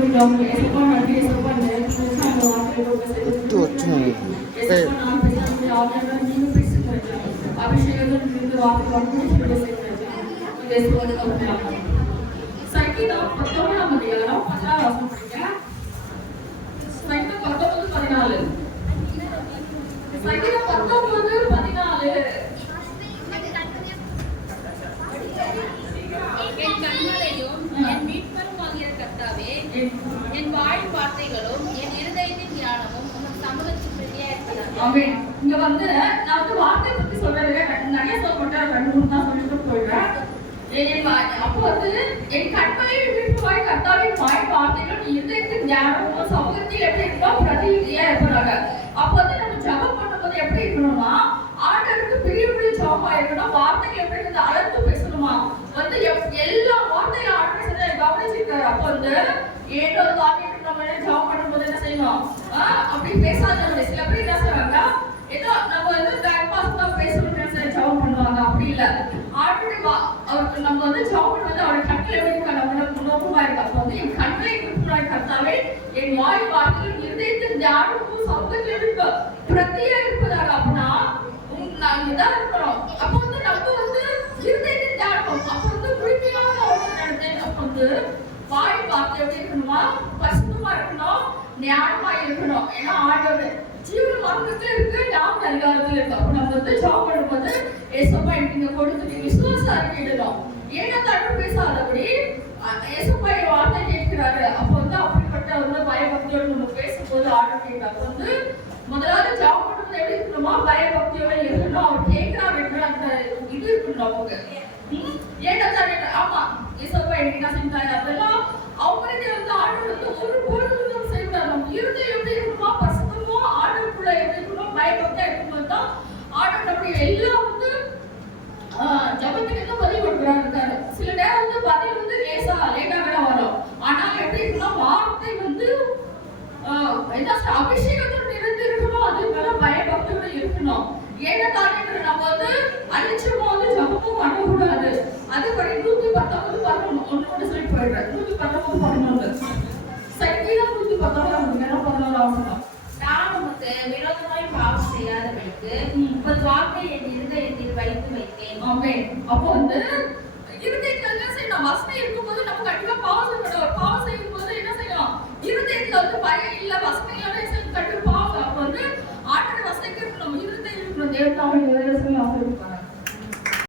இருக்கட்டும். ஏசப்பா நன்றி ஏசப்பா நேரத்துக்கு அந்த வார்த்தையோட ஏசப்பா நான் பேசக்கூடிய ஆவியானவர் நீங்க பேசுங்க அபிஷேகம் இருந்து வார்த்தை வந்து பேசுங்க பேசுவது சங்கீதம் 19ஆம் அதிகாரம் 10ஆம் வசனம் படிங்க. சங்கீதம் 19:14 சங்கீதம் 19:14 என் கண்மலையும் என் மீட்பருமாகிய கர்த்தாவே, என் வாயின் வார்த்தைகளும் என் இருதயத்தின் ஞானமும் உமக்கு சமூகத்தில் பிரியா இருப்பதாக. ஆமென். இங்க வந்து நான் வந்து வார்த்தை பத்தி சொல்றதுல நிறைய சொல்லப்பட்ட 2-3 தான் சொல்லிட்டு போயிடுறேன். அப்போ வந்து என் கண்மலையும் மீட்பருமாகிய கர்த்தாவின் வாயின் வார்த்தைகளும் இருதயத்தின் ஞானமும் சமூகத்தில் எப்படி இருக்கணும் பிரதிநிதியா இருப்பாங்க. அப்போ வந்து நம்ம ஜெபம் பண்ணும்போது எப்படி இருக்கணும்னா ஆண்டவருக்கு பிரியப்படி ஜெபமா இருக்கணும். வார்த்தைகள் எப்படி இருந்து அளந்து பேசணுமா வந்து எல்லா வார்த்தையும் ஆண்டவர் சொன்ன கவனிச்சிருக்காரு. அப்போ வந்து ஏதோ வார்த்தைக்கு நம்ம ஜெபம் பண்ணும்போது என்ன செய்யணும் அப்படி பேசாதவங்க சில பேர் என்ன செய்வாங்க ஏதோ நம்ம வந்து டைம் பாஸ் தான் பேசணும்னு ஜெபம் பண்ணுவாங்க. அப்படி இல்ல ஆண்டவர் அவருக்கு நம்ம வந்து ஜெபம் பண்ணும்போது அவருடைய கண்கள் எப்படி இருக்கா நம்ம நோக்கமா இருக்கு. அப்போ வந்து என் கண்களை குறிப்பிடாய் கர்த்தாவே என் வாய் வார்த்தைகள் இருதயத்தின் ஞானமும் சமூகத்தில் பிரத்தியா இருப்பதாக. அப்படின்னா நாங்க இதான் இருக்கிறோம். அப்போ வந்து நம்ம வந்து இருதயத்தின் ஞானம் அப்போ வந்து குறிப்பிடாத ஒன்று நடந்தேன். அப்போ வந்து வாய் வார்த்தை எப்படி இருக்கணுமா பசுத்தமா இருக்கணும் ஞானமா இருக்கணும். ஏன்னா ஆண்டவர் ஜீவன் மரணத்துல இருக்கு ஞாபகம் அதிகாரத்துல இருக்கு. அப்போ நம்ம வந்து ஜெபம் பண்ணும்போது ஏசப்பா எனக்கு கொடுத்து விசுவாசம் அறிக்கையிடணும். ஏன்னா தடுப்பு பேசாதபடி ஏசப்பா வார்த்தை கேட்கிறாரு. அப்போ வந்து அப்படிப்பட்ட ஒரு பயபக்தியோடு நம்ம பேசும்போது ஆர்டர் கேட்கிறார். அப்போ வந்து முதலாவது ஜெபம் பண்ணுறது எப்படி இருக்கணுமா பயபக்தியோட இருக்கணும். அவர் கேட்கிறாரு அந்த இது இருக்கணும் நமக்கு. ஏன்னா தானே ஆமா ஏசப்பா எனக்கு என்ன செஞ்சாரு அதெல்லாம் அவங்களுக்கு வந்து ஆர்டர் வந்து ஒரு பொருளும் செய்யக்கூடாது. நம்ம இருதயம் எப்படி இருக்கணுமா பசுத்தமோ ஆர்டருக்குள்ள எப்படி இருக்கணும் பயபக்தியா இருக்கும்போது தான் ஆர்டர் நம்முடைய எல்லாம் வந்து ஜபத்துக்கு பதில் கொடுக்குறாரு. சில நேரம் வந்து பதில் வந்து லேட்டாக தான் வரும். ஆனால் எப்படி இருக்குன்னா வார்த்தை வந்து அபிஷேகத்தோடு இருந்து இருக்கணும். அது மேல பயபக்தியோட இருக்கணும். ஏன்னா தானே நம்ம வந்து அழிச்சமா வந்து ஜபமும் பண்ணக்கூடாது. அதுபடி 119:11 சொல்லி போயிடுறேன். 119:11 சங்கீதம் 119:11 நான் உமக்கு விரோதமாய் பாவம் செய்யாதபடிக்கு உமது வாக்கை என் இருதயத்தில் வைத்து வைத்தேன். ஆமென். அப்போ வந்து இருதயத்துல என்ன செய்யணும் வசனம் இருக்கும்போது நம்ம கண்டிப்பா பாவம் செய்யணும். பாவம் செய்யும் போது என்ன செய்யணும் இருதயத்துல வந்து பயம் இல்ல வசனம் இல்ல கண்டிப்பா பாவம். அப்போ வந்து ஆண்டவர் வசனம் இருக்கணும் இருதயம் இருக்கணும். தேவனாவே